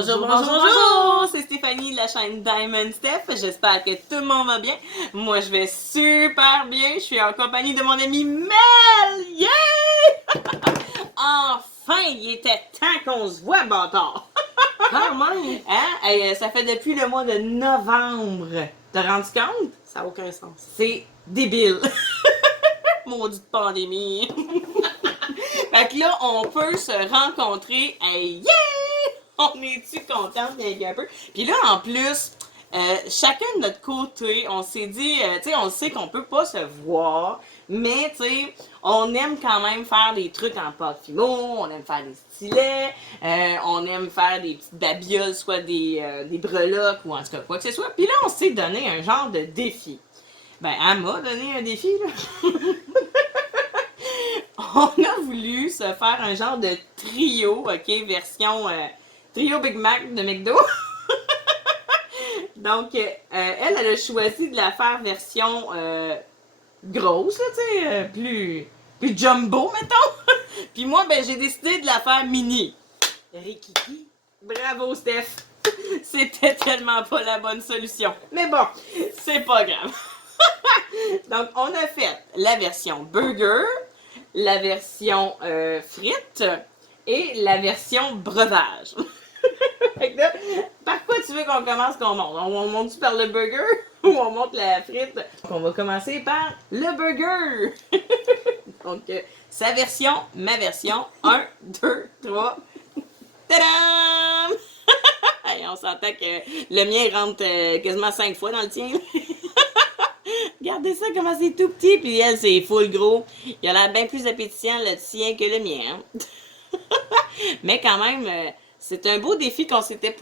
Bonjour! C'est Stéphanie de la chaîne Diamond Steph. J'espère que tout le monde va bien. Moi, je vais super bien. Je suis en compagnie de mon ami Mel! Yeah! Enfin, il était temps qu'on se voit, bâtard! Quand même! Hein? Ça fait depuis le mois de novembre. T'as rendu compte? Ça n'a aucun sens. C'est débile. Maudite pandémie. Fait que là, on peut se rencontrer. Hey, yeah! On est-tu contente bien un peu? Puis là, en plus, chacun de notre côté, on s'est dit, tu sais, on sait qu'on peut pas se voir, mais tu sais, on aime quand même faire des trucs en pâte fimo, on aime faire des stylets, on aime faire des petites babioles, soit des breloques ou en tout cas quoi que ce soit. Puis là, on s'est donné un genre de défi. Ben, elle m'a donné un défi, là. On a voulu se faire un genre de trio, ok, version trio Big Mac de McDo. Donc, elle a choisi de la faire version grosse, là, tu sais, plus jumbo, mettons. Puis moi, ben, j'ai décidé de la faire mini. Rikiki. Bravo, Steph. C'était tellement pas la bonne solution. Mais bon, c'est pas grave. Donc, on a fait la version burger, la version frites et la version breuvage. Fait que là, par quoi tu veux qu'on commence qu'on monte? On monte-tu par le burger ou on monte la frite? Donc, on va commencer par le burger. Donc, sa version, ma version. 1, 2, 3. Tadam! Hey, on s'entend que le mien rentre quasiment 5 fois dans le tien. Regardez ça, comment c'est tout petit, puis elle, c'est full gros. Il a l'air bien plus appétissant le tien que le mien. Hein? Mais quand même, c'est un beau défi qu'on s'était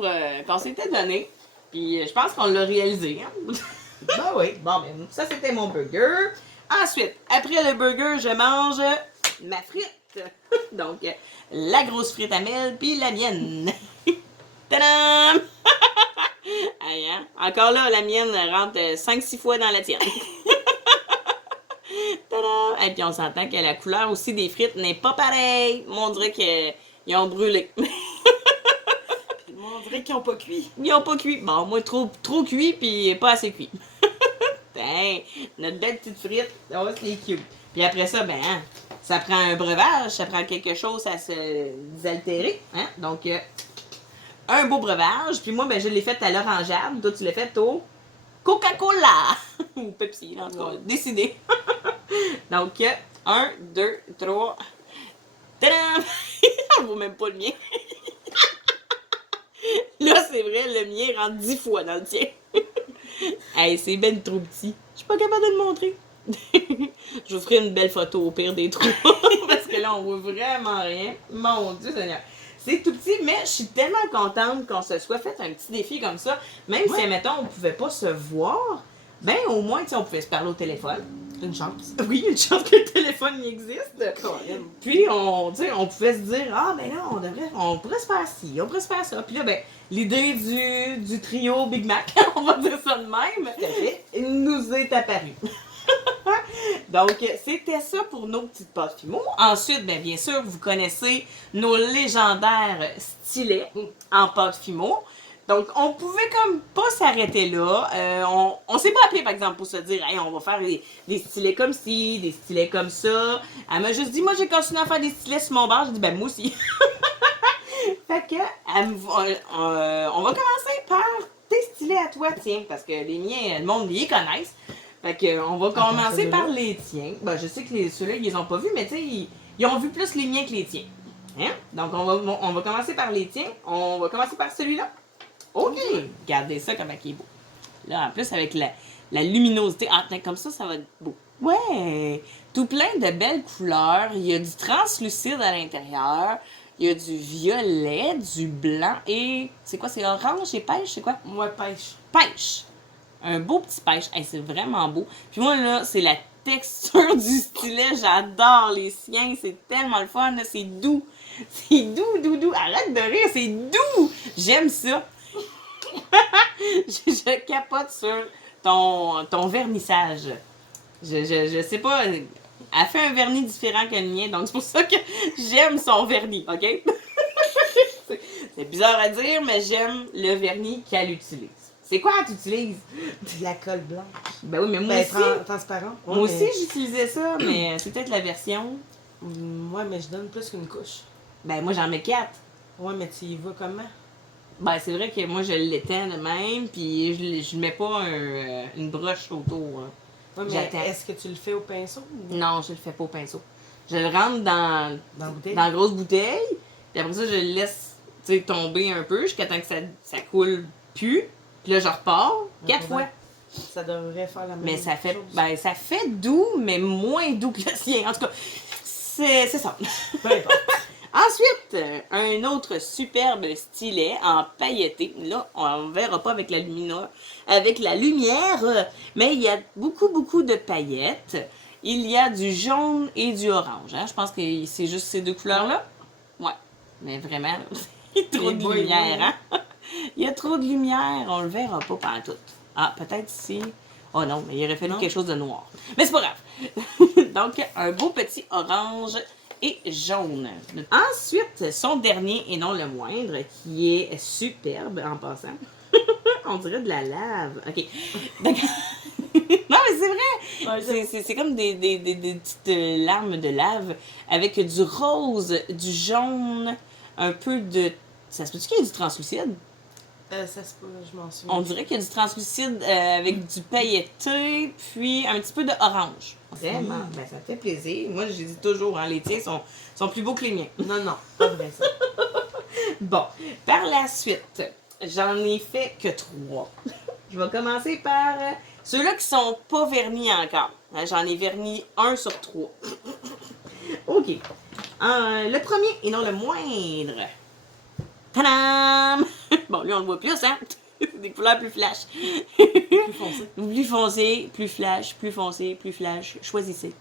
donné. Puis je pense qu'on l'a réalisé. Hein? Ben oui, bon, ben, ça c'était mon burger. Ensuite, après le burger, je mange ma frite. Donc, la grosse frite à Mel, puis la mienne. Tadam! Aïe, hein? Encore là, la mienne rentre 5-6 fois dans la tienne. Tadam! Et puis on s'entend que la couleur aussi des frites n'est pas pareille. Moi, on dirait qu'ils ont brûlé. Moi, on dirait qu'ils n'ont pas cuit. Ils ont pas cuit. Bon, moi, trop cuit, puis pas assez cuit. Tain, notre belle petite frite, oh, c'est cute. Puis après ça, ben, hein, ça prend un breuvage, ça prend quelque chose à se désaltérer. Hein? Donc, un beau breuvage. Puis moi, ben, je l'ai fait à l'orangeade. Toi, tu l'as fait au Coca-Cola. Ou Pepsi, en tout cas. Décidé. Donc, 1, 2, 3. Tadam! On vaut même pas le mien. Là, c'est vrai, le mien rentre 10 fois dans le tien. Hey, c'est ben trop petit. Je suis pas capable de le montrer. Je vous ferai une belle photo au pire des trous. Parce que là, on voit vraiment rien. Mon Dieu Seigneur. C'est tout petit, mais je suis tellement contente qu'on se soit fait un petit défi comme ça. Même si, admettons, on pouvait pas se voir, ben au moins, on pouvait se parler au téléphone. Une chance. Oui, une chance que le téléphone y existe. Puis, on pouvait se dire, ah, ben là, on pourrait se faire ci, on pourrait se faire ça. Puis là, ben, l'idée du trio Big Mac, on va dire ça de même, nous est apparue. Donc, c'était ça pour nos petites pâtes fimo. Ensuite, bien sûr, vous connaissez nos légendaires stylets en pâtes fimo. Donc, on pouvait comme pas s'arrêter là. On s'est pas appelé, par exemple, pour se dire, hey, on va faire des stylets comme ci, des stylets comme ça. Elle m'a juste dit, moi, j'ai continué à faire des stylets sur mon bar. J'ai dit, ben, moi aussi. Fait que, on va commencer par tes stylets à toi, tiens, parce que les miens, le monde, ils les connaissent. Fait que, on va commencer par les tiens. Ben, je sais que ceux-là, ils les ont pas vus, mais tu sais, ils ont vu plus les miens que les tiens. Hein? Donc, on va commencer par les tiens. On va commencer par celui-là. OK! Regardez ça comme il est beau. Là, en plus, avec la luminosité. Ah, comme ça va être beau. Ouais! Tout plein de belles couleurs. Il y a du translucide à l'intérieur. Il y a du violet, du blanc et... C'est quoi? C'est orange et pêche? C'est quoi? Ouais, pêche. Pêche! Un beau petit pêche. Hey, c'est vraiment beau. Puis moi, là, c'est la texture du stylet. J'adore les siens. C'est tellement le fun. Là. C'est doux. C'est doux. Arrête de rire. C'est doux. J'aime ça. je capote sur ton vernissage. Je sais pas. Elle fait un vernis différent que le mien. Donc, c'est pour ça que j'aime son vernis. OK? C'est bizarre à dire, mais j'aime le vernis qu'elle utilise. C'est quoi tu utilises? De la colle blanche. Ben oui, mais moi Ben, aussi. transparent. Moi aussi, j'utilisais ça, mais c'est peut-être la version. Ouais, mais je donne plus qu'une couche. Ben moi, j'en mets 4. Ouais, mais tu y vas comment? Ben c'est vrai que moi, je l'éteins de même, puis je mets pas une broche autour. Hein. Ouais, mais J'attends. est-ce que tu le fais au pinceau ou Non, je le fais pas au pinceau. Je le rentre dans dans la bouteille? la grosse bouteille, puis après ça, je le laisse tomber un peu jusqu'à temps que ça coule plus. Puis là, je repars 4 fois. Ça devrait faire la même Mais ça fait, chose. ben, ça fait doux, mais moins doux que le sien. En tout cas, c'est ça. Peu importe. Ensuite, un autre superbe stylet en pailleté. Là, on ne verra pas avec la lumière, mais il y a beaucoup de paillettes. Il y a du jaune et du orange. Hein? Je pense que c'est juste ces deux couleurs-là. Ouais, mais vraiment, il y a trop de lumière. Hein? Il y a trop de lumière, on le verra pas partout. Ah, peut-être ici. Oh non, mais il aurait fallu quelque chose de noir. Mais c'est pas grave. Donc, un beau petit orange et jaune. Ensuite, son dernier et non le moindre, qui est superbe en passant. On dirait de la lave. OK. Donc, non, mais c'est vrai! Ouais, c'est comme des petites larmes de lave avec du rose, du jaune, un peu de... Ça se peut-tu qu'il y ait du translucide? Ça se peut, je m'en souviens. On dirait qu'il y a du translucide avec du pailleté, puis un petit peu de orange. Vraiment, ben, ça me fait plaisir. Moi, je dis toujours, hein, les tiens sont plus beaux que les miens. Non, pas vrai ça. Bon, par la suite, j'en ai fait que 3. Je vais commencer par ceux-là qui sont pas vernis encore. Hein, j'en ai verni 1 sur 3. OK. Le premier et non le moindre. Tadam! Bon, lui, on le voit plus, hein? Des couleurs plus flash. Plus foncé. Plus foncé, plus flash, plus foncé, plus flash. Choisissez.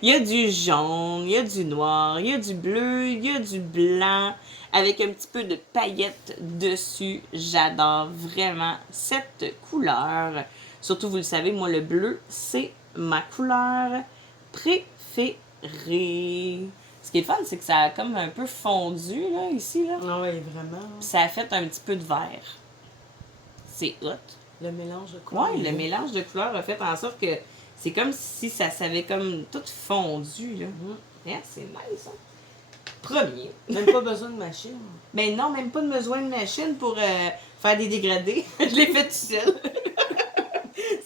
Il y a du jaune, il y a du noir, il y a du bleu, il y a du blanc, avec un petit peu de paillettes dessus. J'adore vraiment cette couleur. Surtout, vous le savez, moi, le bleu, c'est ma couleur préférée. Ce qui est fun, c'est que ça a comme un peu fondu, là, ici, là. Ah ouais, vraiment. Puis ça a fait un petit peu de vert. C'est hot. Le mélange de couleurs. Ouais, le mélange de couleurs a fait en sorte que c'est comme si ça s'avait comme tout fondu, là. Yeah, c'est nice, hein? Premier. Même pas besoin de machine. Ben non, même pas besoin de machine pour faire des dégradés. Je l'ai fait tout seul.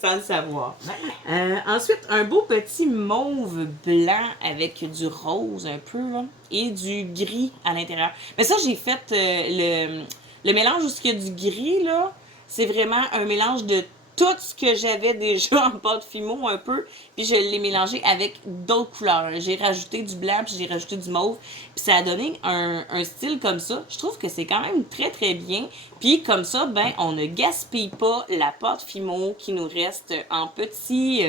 Sans le savoir. Ensuite, un beau petit mauve blanc avec du rose un peu, là, et du gris à l'intérieur. Mais ça, j'ai fait le mélange où il y a du gris, là, c'est vraiment un mélange de tout ce que j'avais déjà en pâte fimo un peu, puis je l'ai mélangé avec d'autres couleurs. J'ai rajouté du blanc, puis j'ai rajouté du mauve, puis ça a donné un style comme ça. Je trouve que c'est quand même très bien. Puis comme ça, ben on ne gaspille pas la pâte fimo qui nous reste en petits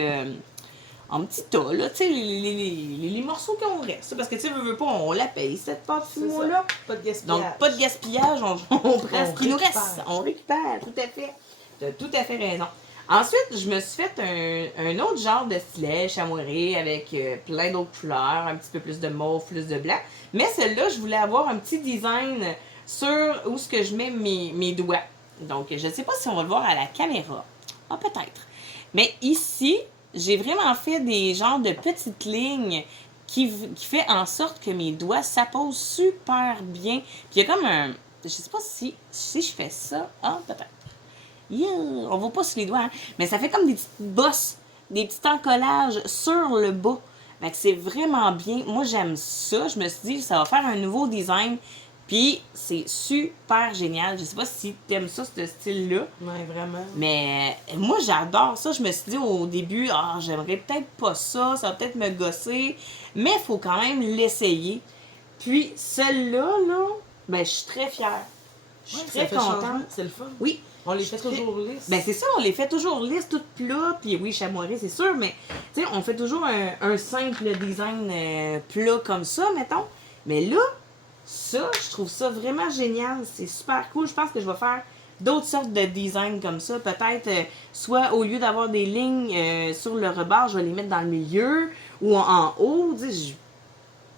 tas, là, tu sais, les morceaux qu'on reste. Parce que, tu sais, veux pas, on la paye, cette pâte fimo-là. Pas de gaspillage. Donc, pas de gaspillage, on prend ce qui nous reste. récupère. On récupère, tout à fait. Tu as tout à fait raison. Ensuite, je me suis fait un autre genre de stylet chamoiré avec plein d'autres couleurs, un petit peu plus de mauve, plus de blanc. Mais celle-là, je voulais avoir un petit design sur où ce que je mets mes doigts. Donc, je ne sais pas si on va le voir à la caméra. Ah, peut-être. Mais ici, j'ai vraiment fait des genres de petites lignes qui fait en sorte que mes doigts s'apposent super bien. Puis il y a comme un... Je sais pas si je fais ça. Ah, peut-être. Yeah, on voit pas sur les doigts, hein? Mais ça fait comme des petites bosses, des petits encollages sur le bas. Fait que c'est vraiment bien. Moi, j'aime ça. Je me suis dit, ça va faire un nouveau design. Puis, c'est super génial. Je sais pas si t'aimes ça, ce style-là. Ouais, vraiment. Mais moi, j'adore ça. Je me suis dit au début, j'aimerais peut-être pas ça. Ça va peut-être me gosser. Mais il faut quand même l'essayer. Puis, celle-là, là, ben, je suis très fière. Je suis très contente. C'est le fun. Oui. On les fait toujours lisses. Ben c'est ça, on les fait toujours lisses, toutes plats, puis oui, chamoiré, c'est sûr, mais tu sais, on fait toujours un simple design plat comme ça, mettons. Mais là, ça, je trouve ça vraiment génial, c'est super cool. Je pense que je vais faire d'autres sortes de designs comme ça. Peut-être, soit au lieu d'avoir des lignes sur le rebord, je vais les mettre dans le milieu ou en haut, tu sais,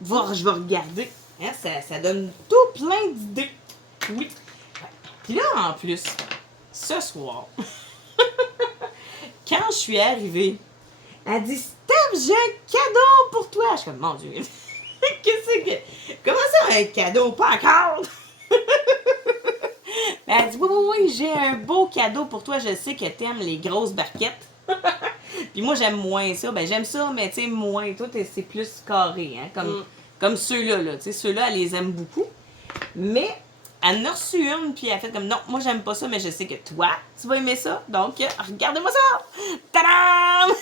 je vais regarder. Hein, ça donne tout plein d'idées. Oui. Puis là, en plus, ce soir, quand je suis arrivée, elle dit Steph, j'ai un cadeau pour toi. Je suis comme, mon Dieu, qu'est-ce que. Comment ça, un cadeau? Pas encore? Elle dit oui, j'ai un beau cadeau pour toi. Je sais que t'aimes les grosses barquettes. Puis moi, j'aime moins ça. Ben, j'aime ça, mais tu sais, moins. Toi, c'est plus carré, hein, comme ceux-là. Là. Tu sais, ceux-là, elle les aime beaucoup. Mais elle en a reçu une, puis elle a fait comme non, moi, j'aime pas ça, mais je sais que toi, tu vas aimer ça. Donc, regardez-moi ça! Tadam!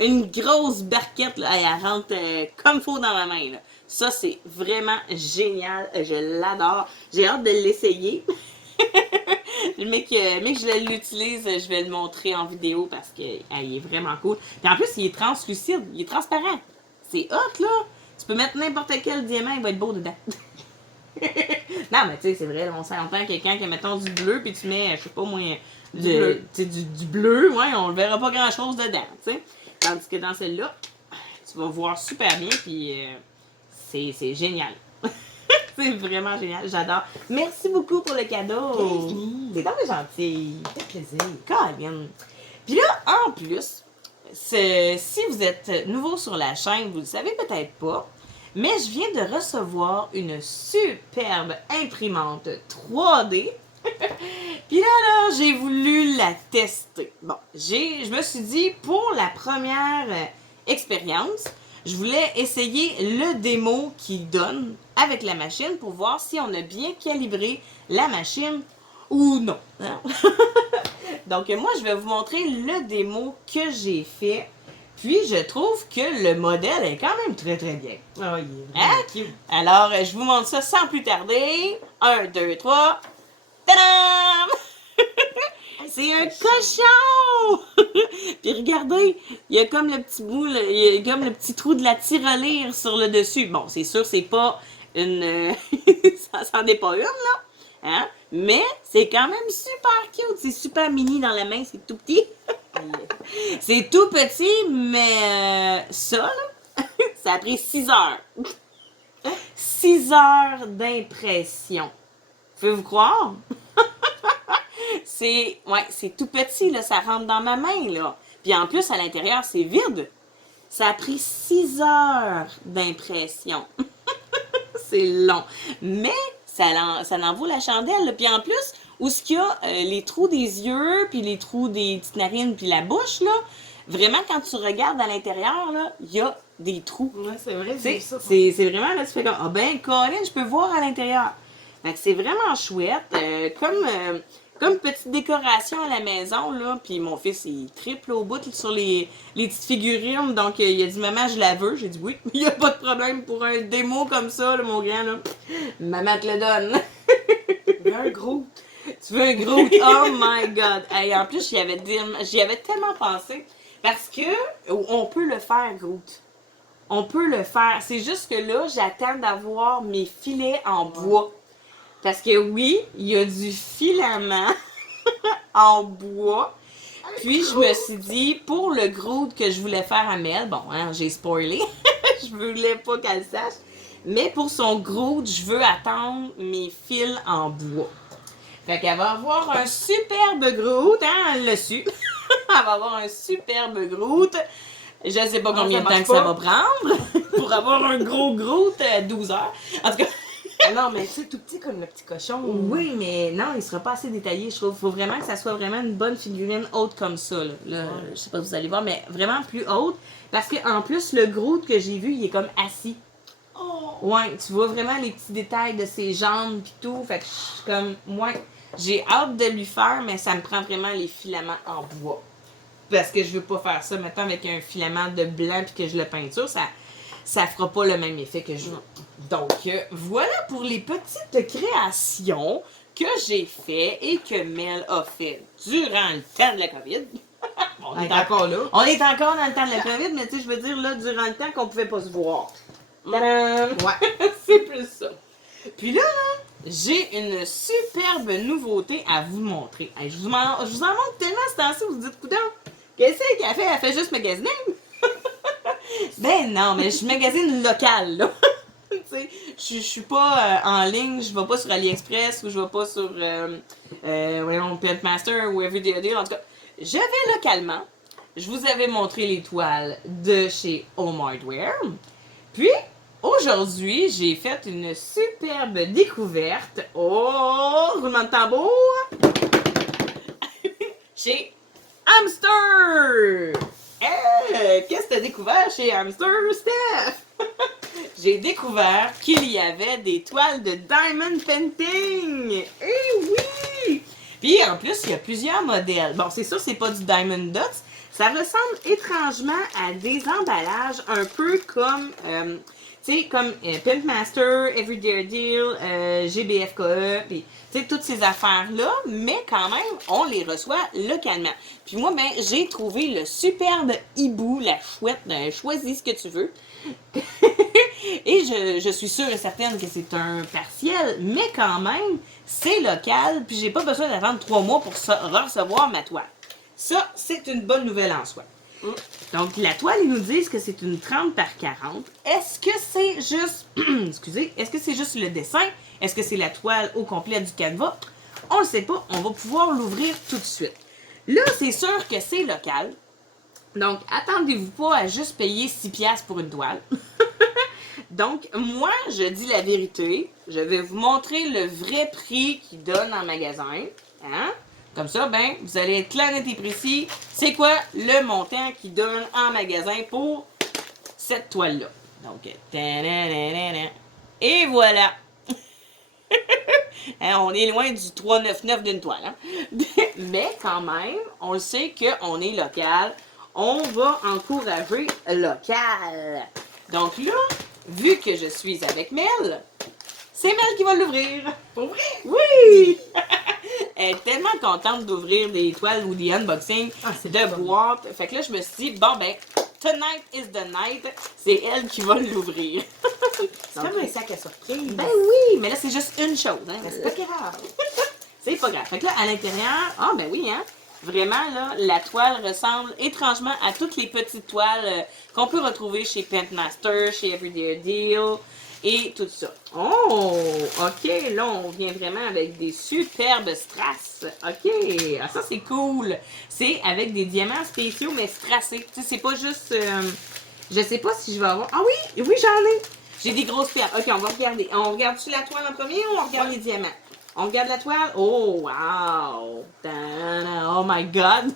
Une grosse barquette, là, elle rentre comme faut dans ma main. Là. Ça, c'est vraiment génial. Je l'adore. J'ai hâte de l'essayer. mais que je l'utilise, je vais le montrer en vidéo parce qu'il est vraiment cool. Puis en plus, il est translucide, il est transparent. C'est hot, là. Tu peux mettre n'importe quel diamant, il va être beau dedans. Non, mais tu sais, c'est vrai, on s'entend quelqu'un qui a, mettons, du bleu, puis tu mets, je sais pas moi, du bleu, ouais, on ne verra pas grand-chose dedans, tu sais. Tandis que dans celle-là, tu vas voir super bien, puis c'est génial. C'est vraiment génial, j'adore. Merci beaucoup pour le cadeau. C'est tellement gentil. Ça fait plaisir. Colin. Puis là, en plus, si vous êtes nouveau sur la chaîne, vous le savez peut-être pas, mais je viens de recevoir une superbe imprimante 3D. Puis là, j'ai voulu la tester. Bon, je me suis dit, pour la première expérience, je voulais essayer le démo qu'il donne avec la machine pour voir si on a bien calibré la machine ou non. Hein? Donc, moi, je vais vous montrer le démo que j'ai fait. Puis, je trouve que le modèle est quand même très, très bien. Ah, il est vraiment cute. Alors, je vous montre ça sans plus tarder. 1, 2, 3. Tadam! C'est un cochon! Puis regardez, il y a comme le petit bout, il y a comme le petit trou de la tirelire sur le dessus. Bon, c'est sûr, c'est pas une... ça s'en est pas une, là. Hein? Mais c'est quand même super cute. C'est super mini dans la main, c'est tout petit. C'est tout petit, mais ça, là, ça a pris 6 heures. 6 heures d'impression. Pouvez-vous croire? C'est tout petit, là, ça rentre dans ma main, là. Puis en plus, à l'intérieur, c'est vide. Ça a pris 6 heures d'impression. C'est long. Mais ça en vaut la chandelle, là. Puis en plus, où est-ce qu'il y a les trous des yeux, puis les trous des petites narines, puis la bouche, là, vraiment, quand tu regardes à l'intérieur, là, il y a des trous. Ouais, c'est vrai, c'est ça. C'est vraiment, là, tu fais comme, ah ben, Colin, je peux voir à l'intérieur. Fait que c'est vraiment chouette. Comme petite décoration à la maison, là. Puis mon fils, il triple au bout sur les petites figurines. Donc, il a dit, maman, je la veux. J'ai dit, oui, il n'y a pas de problème pour un démo comme ça, là, mon grand, là. Maman te le donne. Il y a un gros. Tu veux un gros? Oh my God. Hey, en plus, j'y avais tellement pensé. Parce que on peut le faire, Groot. On peut le faire. C'est juste que là, j'attends d'avoir mes filets en bois. Parce que oui, il y a du filament en bois. Puis je me suis dit, pour le Groot que je voulais faire à Mel, bon, hein, j'ai spoilé, je voulais pas qu'elle sache, mais pour son Groot, je veux attendre mes fils en bois. Fait qu'elle va avoir un superbe Groot, hein, elle l'a su. Elle va avoir un superbe Groot. Je sais pas combien de temps que ça va prendre pour avoir un gros Groot 12 heures. En tout cas... Non, mais c'est tout petit comme le petit cochon. Oui, mais non, il sera pas assez détaillé, je trouve. Il faut vraiment que ça soit vraiment une bonne figurine haute comme ça. Là, je sais pas si vous allez voir, mais vraiment plus haute. Parce qu'en plus, le Groot que j'ai vu, il est comme assis. Oh! Ouais, tu vois vraiment les petits détails de ses jambes pis tout. Fait que je suis comme, ouais, j'ai hâte de lui faire, mais ça me prend vraiment les filaments en bois. Parce que je veux pas faire ça, mettons, avec un filament de blanc puis que je le peinture, ça fera pas le même effet que je veux. Donc, voilà pour les petites créations que j'ai fait et que Mel a fait durant le temps de la COVID. On est encore là. On est encore dans le temps de la COVID, mais tu sais, je veux dire, là, durant le temps qu'on pouvait pas se voir. Tadam! Ouais. C'est plus ça. Puis là, j'ai une superbe nouveauté à vous montrer. Hey, je vous en montre tellement ce temps-ci, vous vous dites, coudonc, qu'est-ce qu'elle fait? Elle fait juste magasiner? Ben non, mais je magasine local, là. je suis pas en ligne, je vais pas sur AliExpress ou je vais pas sur voyons, Pentmaster ou Everyday Deal. En tout cas, je vais localement. Je vous avais montré les toiles de chez Home Hardware. Puis, aujourd'hui, j'ai fait une superbe découverte. Oh, roulement de tambour! Chez Hamster! Qu'est-ce que t'as découvert chez Hamster, Steph? J'ai découvert qu'il y avait des toiles de Diamond Painting! Eh oui! Puis en plus, il y a plusieurs modèles. Bon, c'est sûr, c'est pas du Diamond Dots. Ça ressemble étrangement à des emballages un peu comme, tu sais, comme Pimpmaster, Everyday Deal, GBFKE, puis tu sais, toutes ces affaires-là, mais quand même, on les reçoit localement. Puis moi, ben, j'ai trouvé le superbe hibou, la chouette, choisis ce que tu veux. Et je suis sûre et certaine que c'est un partiel, mais quand même, c'est local, puis j'ai pas besoin d'attendre 3 mois pour recevoir ma toile. Ça, c'est une bonne nouvelle en soi. Donc, la toile, ils nous disent que c'est une 30 par 40. Est-ce que c'est juste... Excusez. Est-ce que c'est juste le dessin? Est-ce que c'est la toile au complet du canevas? On le sait pas. On va pouvoir l'ouvrir tout de suite. Là, c'est sûr que c'est local. Donc, attendez-vous pas à juste payer 6$ pour une toile. Donc, moi, je dis la vérité. Je vais vous montrer le vrai prix qu'ils donnent en magasin. Hein? Comme ça, ben, vous allez être clair, net et précis. C'est quoi le montant qu'ils donnent en magasin pour cette toile-là? Donc, et voilà! Hein, on est loin du 3,99 d'une toile. Hein? Mais quand même, on le sait qu'on est local. On va encourager local. Donc là, vu que je suis avec Mel, c'est Mel qui va l'ouvrir. Pour vrai? Oui! Elle est tellement contente d'ouvrir des toiles ou des unboxings de boîtes. Fait que là, je me suis dit, bon ben, tonight is the night. C'est elle qui va l'ouvrir. C'est comme un sac à surprise. Ben oui, mais là, c'est juste une chose. Hein. Mais c'est pas grave. C'est pas grave. Fait que là, à l'intérieur, ah ben oui, hein. Vraiment, là, la toile ressemble étrangement à toutes les petites toiles qu'on peut retrouver chez Pentmaster, chez Everyday Deal et tout ça. Oh, ok, là, on vient vraiment avec des superbes strass. Ok, ah, ça, c'est cool. C'est avec des diamants spéciaux, mais strassés. Tu sais, c'est pas juste... je sais pas si je vais avoir... Ah oui, oui, j'en ai. J'ai des grosses perles. Ok, on va regarder. On regarde-tu la toile en premier ou on regarde les diamants? On regarde la toile. Oh, wow! Oh my God!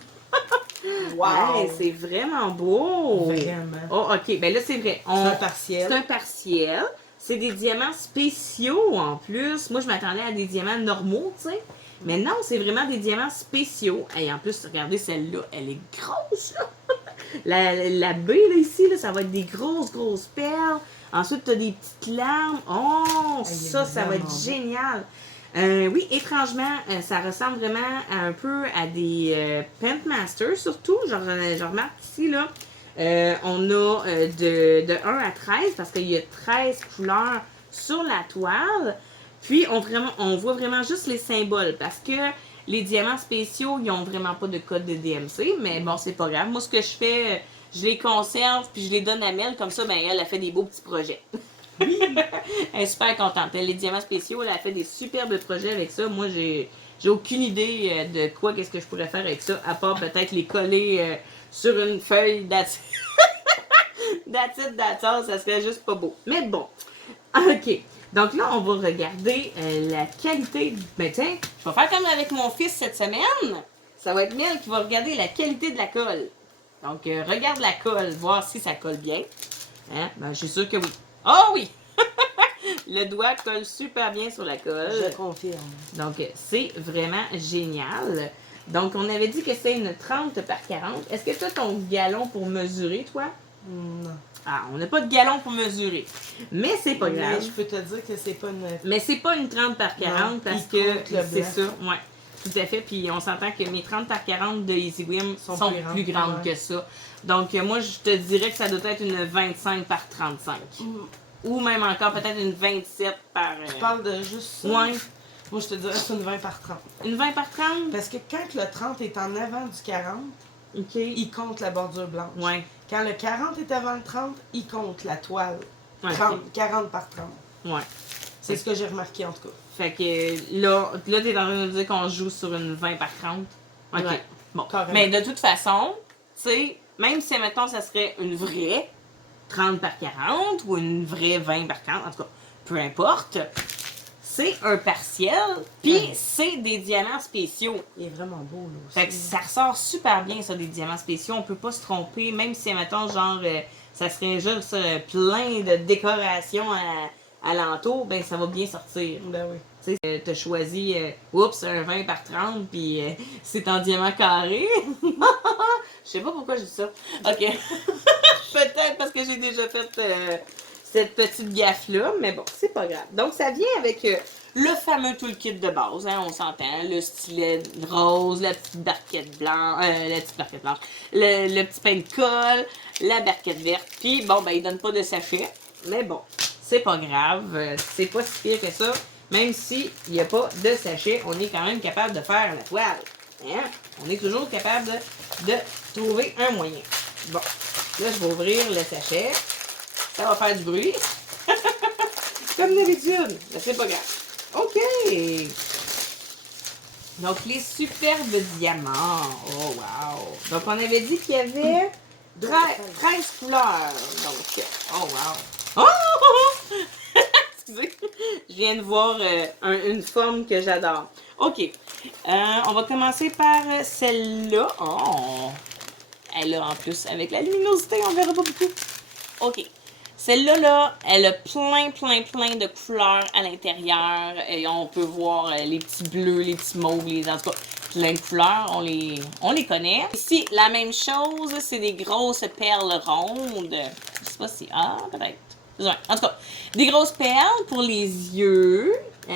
Wow! Hey, c'est vraiment beau! Vraiment. Oh, ok. Ben là, c'est vrai. C'est un partiel. C'est un partiel. C'est des diamants spéciaux en plus. Moi, je m'attendais à des diamants normaux, tu sais. Mais non, c'est vraiment des diamants spéciaux. Et en plus, regardez celle-là. Elle est grosse, là! La baie, là, ici, là, ça va être des grosses perles. Ensuite, tu as des petites larmes. Oh, ça va être génial. Oui, étrangement, ça ressemble vraiment un peu à des Pentmaster, surtout. Je remarque ici, là, on a de 1 à 13, parce qu'il y a 13 couleurs sur la toile. Puis, on voit vraiment juste les symboles, parce que les diamants spéciaux, ils n'ont vraiment pas de code de DMC, mais bon, c'est pas grave. Moi, ce que je fais, je les conserve, puis je les donne à Mel, comme ça, ben, elle a fait des beaux petits projets. Oui! Elle est super contente. Les diamants spéciaux, elle a fait des superbes projets avec ça. Moi, j'ai aucune idée de quoi, qu'est-ce que je pourrais faire avec ça, à part peut-être les coller sur une feuille that's it, ça serait juste pas beau. Mais bon, ok. Donc là, on va regarder la qualité. Ben tiens, je vais faire comme avec mon fils cette semaine. Ça va être Mel qui va regarder la qualité de la colle. Donc, regarde la colle, voir si ça colle bien. Hein? Ben, je suis sûre que oui. Oh oui! Le doigt colle super bien sur la colle. Je confirme. Donc, c'est vraiment génial. Donc, on avait dit que c'est une 30 par 40. Est-ce que tu as ton galon pour mesurer, toi? Non. Ah, on n'a pas de galon pour mesurer. Mais c'est pas grave. Mais je peux te dire que c'est pas une... Mais c'est pas une 30 par 40 non, parce que c'est ça. Ouais. Tout à fait. Puis on s'entend que mes 30 par 40 de EasyWim sont plus grandes que ça. Donc, moi, je te dirais que ça doit être une 25 par 35. Ou même encore peut-être une 27 par... Tu parles de juste ça? Ouais. Moi, je te dirais que c'est une 20 par 30. Une 20 par 30? Parce que quand le 30 est en avant du 40, il compte la bordure blanche. Ouais. Quand le 40 est avant le 30, il compte la toile. Ouais, 30, 40 par 30. Ouais. C'est ce que j'ai remarqué en tout cas. Fait que là t'es en train de me dire qu'on joue sur une 20 par 30. OK. Ouais. Bon. Carrément. Mais de toute façon, tu sais, même si, mettons, ça serait une vraie 30 par 40 ou une vraie 20 par 40, en tout cas, peu importe, c'est un partiel, puis c'est des diamants spéciaux. Il est vraiment beau, là aussi. Fait que ça ressort super bien, ça, des diamants spéciaux. On peut pas se tromper, même si, mettons, genre, ça serait juste plein de décorations à l'entour, ben ça va bien sortir. Ben oui. Tu sais, t'as choisi, oups, un 20 par 30, puis c'est en diamant carré. Je sais pas pourquoi je dis ça. OK. Peut-être parce que j'ai déjà fait cette petite gaffe-là, mais bon, c'est pas grave. Donc, ça vient avec le fameux toolkit de base, hein, on s'entend. Le stylet rose, la petite barquette blanche, le petit pain de colle, la barquette verte. Puis, bon, ben, il donne pas de sachet, mais bon, c'est pas grave. C'est pas si pire que ça. Même s'il n'y a pas de sachet, on est quand même capable de faire la toile. Hein? On est toujours capable de trouver un moyen. Bon, là, je vais ouvrir le sachet. Ça va faire du bruit. Comme d'habitude. Mais c'est pas grave. OK. Donc, les superbes diamants. Oh, wow. Donc, on avait dit qu'il y avait 13 couleurs. Donc, oh, wow. Oh! Excusez. Je viens de voir une forme que j'adore. OK. On va commencer par celle-là. Oh! Elle a en plus, avec la luminosité, on verra pas beaucoup. OK. Celle-là, là, elle a plein de couleurs à l'intérieur. Et on peut voir les petits bleus, les petits mauves, en tout cas, plein de couleurs. On les connaît. Ici, la même chose, c'est des grosses perles rondes. Je sais pas si... Ah, peut-être. En tout cas, des grosses perles pour les yeux. Ah,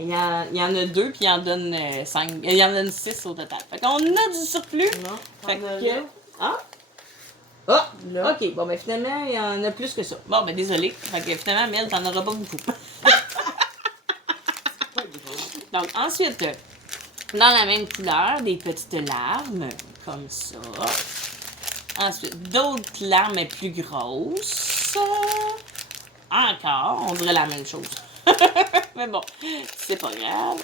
il y en a 2, puis il en donne 5. Il y en donne 6 au total. Fait qu'on a du surplus. Non, Fait on a que... là. Ah! Ah! Là. OK. Bon, ben finalement, il y en a plus que ça. Bon, ben désolé. Fait que finalement, Mel, t'en auras pas beaucoup. Donc, ensuite, dans la même couleur, des petites larmes, comme ça. Ensuite, d'autres larmes plus grosses. Encore, on dirait la même chose. Mais bon, c'est pas grave.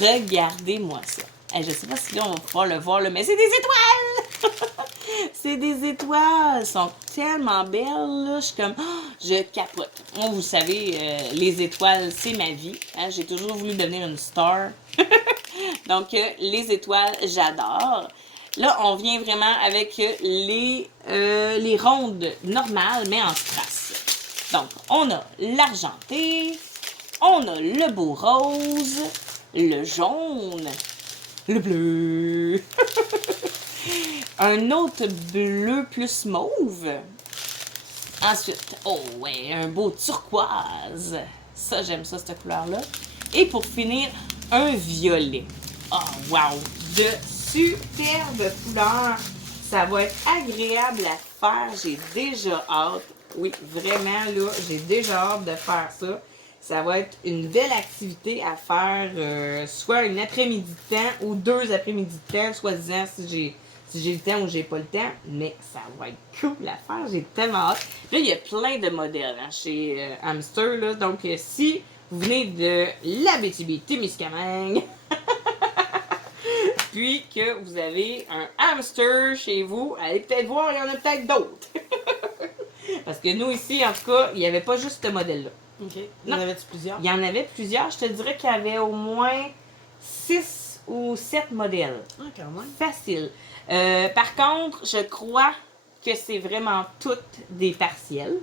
Regardez-moi ça. Je sais pas si là, on va pouvoir le voir, là, mais c'est des étoiles! C'est des étoiles! Elles sont tellement belles, là. Je suis comme... Oh, je capote. Moi, vous savez, les étoiles, c'est ma vie. Hein? J'ai toujours voulu devenir une star. Donc, les étoiles, j'adore. Là, on vient vraiment avec les rondes normales, mais en strass. Donc, on a l'argenté, on a le beau rose, le jaune, le bleu, un autre bleu plus mauve. Ensuite, oh ouais, un beau turquoise. Ça, j'aime ça, cette couleur-là. Et pour finir, un violet. Oh, wow! De superbes couleurs. Ça va être agréable à faire. J'ai déjà hâte. Oui, vraiment, là, j'ai déjà hâte de faire ça. Ça va être une belle activité à faire, soit une après-midi de temps ou 2 après-midi de temps, soi-disant si j'ai le temps ou j'ai pas le temps. Mais ça va être cool à faire. J'ai tellement hâte. Là, il y a plein de modèles hein, chez Hamster. Là. Donc, si vous venez de l'Abitibi-Témiscamingue, puis que vous avez un hamster chez vous, allez peut-être voir, il y en a peut-être d'autres. Parce que nous, ici, en tout cas, il n'y avait pas juste ce modèle-là. OK. Il y en avait-tu plusieurs? Il y en avait plusieurs. Je te dirais qu'il y avait au moins 6 ou 7 modèles. Ah, quand même. Facile. Par contre, je crois que c'est vraiment toutes des partiels.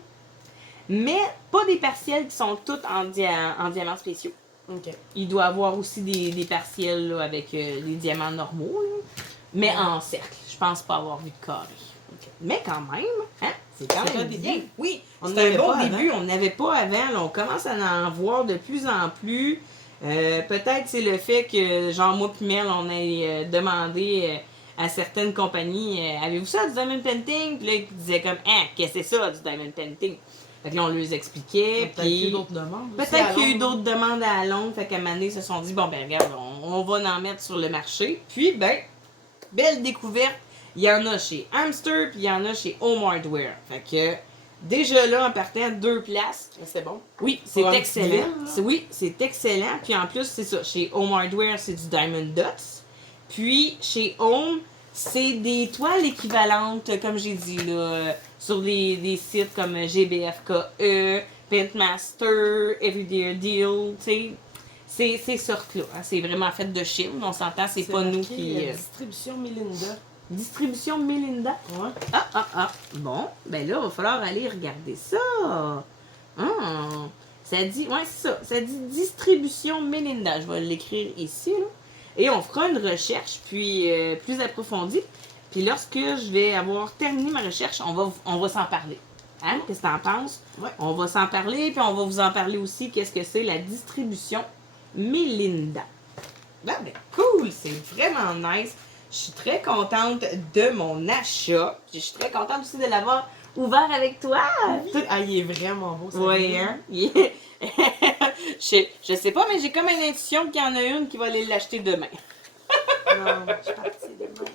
Mais pas des partiels qui sont toutes en diamants spéciaux. OK. Il doit avoir aussi des partiels là, avec les diamants normaux, là, mais en cercle. Je pense pas avoir vu de carré. Okay. Mais quand même, hein, c'est quand même bien. Oui, c'est un bon début. On n'avait pas avant. Là, on commence à en voir de plus en plus. Peut-être c'est le fait que, genre, moi et Mel, on ait demandé à certaines compagnies avez-vous ça du diamond painting? Puis là, ils disaient comme qu'est-ce que c'est ça du diamond painting? Fait que là, on leur expliquait. Peut-être qu'il y a eu d'autres demandes. Peut-être qu'il y a eu d'autres demandes à Londres. Fait qu'à un moment donné, ils se sont dit, bon, ben regarde, on va en mettre sur le marché. Puis, ben, belle découverte. Il y en a chez Hamster, puis il y en a chez Home Hardware. Fait que déjà là, en partant, 2 places. C'est bon. Oui, c'est Pour un petit excellent. deal, là. Oui, c'est excellent. Puis en plus, c'est ça. Chez Home Hardware, c'est du Diamond Dots. Puis chez Home, c'est des toiles équivalentes, comme j'ai dit, là, sur des sites comme GBFKE, Pentmaster, Everyday Deal, tu sais. C'est ces sortes-là. Hein. C'est vraiment fait de Chine. On s'entend, c'est pas nous marqué, qui. Distribution Melinda. Distribution Melinda. Ouais. Ah. Bon, ben là, il va falloir aller regarder ça. Ça dit, ouais, c'est ça. Ça dit Distribution Melinda. Je vais l'écrire ici, là. Et on fera une recherche, puis plus approfondie. Puis lorsque je vais avoir terminé ma recherche, on va s'en parler. Hein? Qu'est-ce que t'en penses? Ouais. On va s'en parler, puis on va vous en parler aussi. Qu'est-ce que c'est la distribution Melinda? Ben, cool! C'est vraiment nice. Je suis très contente de mon achat. Je suis très contente aussi de l'avoir ouvert avec toi. Oui. Ah, il est vraiment beau, ça. Oui, hein? Je sais pas, mais j'ai comme une intuition qu'il y en a une qui va aller l'acheter demain. Non, je suis partie demain.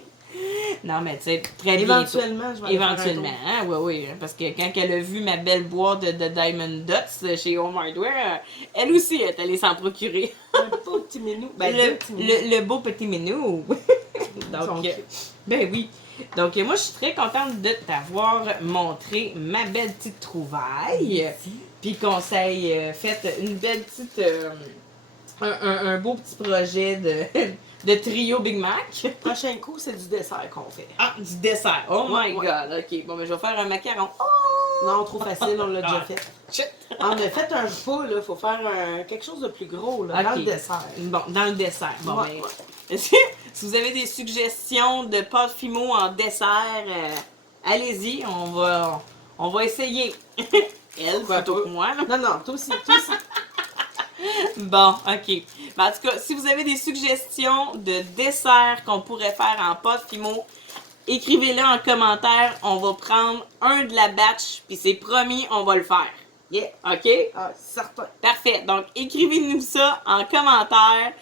Non, mais tu sais, très bien. Éventuellement, je vais aller Éventuellement, hein? Oui, parce que quand elle a vu ma belle boîte de Diamond Dots chez Home Hardware, elle aussi est allée s'en procurer. Un beau petit menu. Ben, deux petits menus. Le beau petit menu. Donc, ben oui. Donc, moi, je suis très contente de t'avoir montré ma belle petite trouvaille. Merci. Puis qu'on s'aille fait une belle petite. Un beau petit projet de trio Big Mac. Prochain coup, c'est du dessert qu'on fait. Ah, du dessert. Oh my Ouais. god. Ok, bon, ben, je vais faire un macaron. Oh! Non, trop facile, on l'a déjà fait. Shit. On a fait un repas, là. Faut faire quelque chose de plus gros, là. Dans Ok. le dessert. Bon, dans le dessert. Bon, Ouais, ben, si vous avez des suggestions de pâte fimo en dessert, allez-y, on va essayer. Elle, Pourquoi plutôt pas? que moi. Là. Non, toi aussi, toi aussi. Bon, ok. Ben, en tout cas, si vous avez des suggestions de desserts qu'on pourrait faire en pâte fimo, écrivez-le en commentaire. On va prendre un de la batch, puis c'est promis, on va le faire. Yeah. OK? Ah, certain. Parfait. Donc, écrivez-nous ça en commentaire,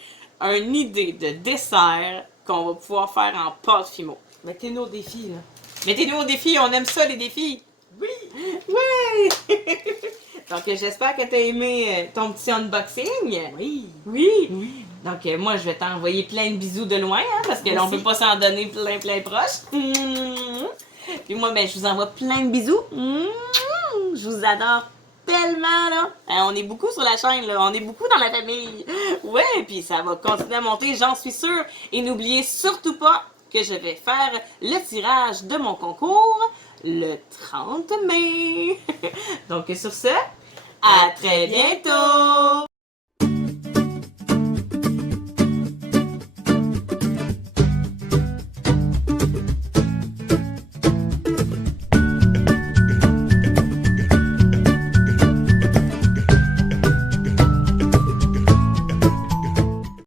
une idée de dessert qu'on va pouvoir faire en pâte fimo. Mettez-nous au défi, là. Mettez-nous au défi, on aime ça, les défis. Oui. Oui! Donc, j'espère que tu as aimé ton petit unboxing. Oui. Oui. Oui. Donc, moi, je vais t'envoyer plein de bisous de loin, hein, parce que là, on Merci. peut pas s'en donner plein proche. Puis moi, ben, je vous envoie plein de bisous. Je vous adore tellement, là. On est beaucoup sur la chaîne, là. On est beaucoup dans la famille. Ouais, puis ça va continuer à monter, j'en suis sûre. Et n'oubliez surtout pas que je vais faire le tirage de mon concours le 30 mai. Donc, sur ce, à très bientôt!